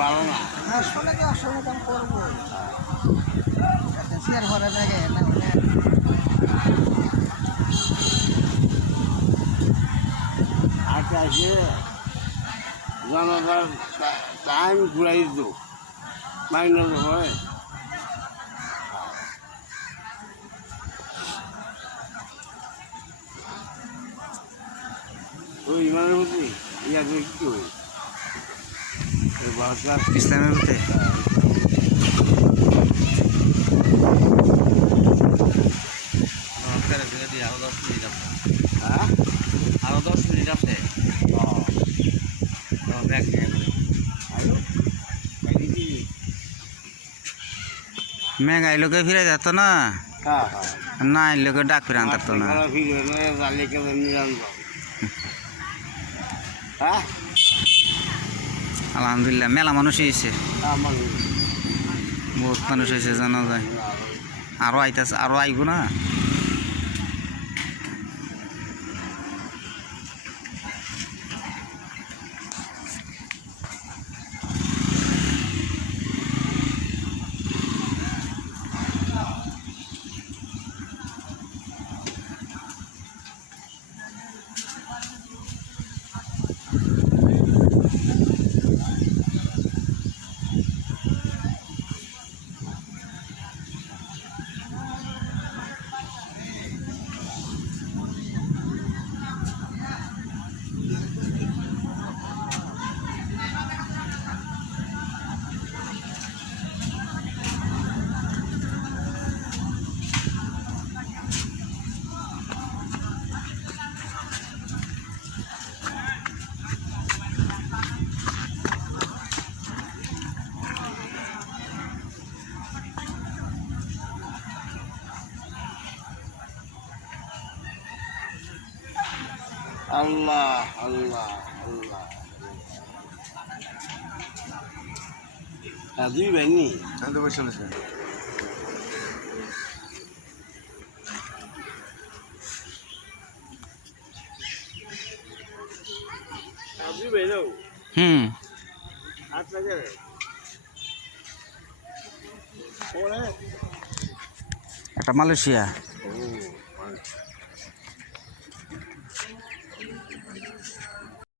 ভালো না আসলে কি আসলে দাম করবো শেয়ার করা জায়গায় না হলে আচ্ছা আছে জনতার টাইম ঘুরাই দিত মাইনাস হয় ওই ইমানের প্রতি ইয়া কি ওই ইসলামের প্রতি আরো 10 মিনিট আছে মেঘ আইলোকে ফিরে যেত না না আইলোকে ডাক ফিরে আনতো না আলহামদুলিল্লাহ মেলা মানুষ হয়েছে বহুত মানুষ হয়েছে জানা যায় আরো আইতাছে আরো আইব না আল্লাহ আল্লাহ আল্লাহ দুই ভাই নি একটা মালয়েশিয়া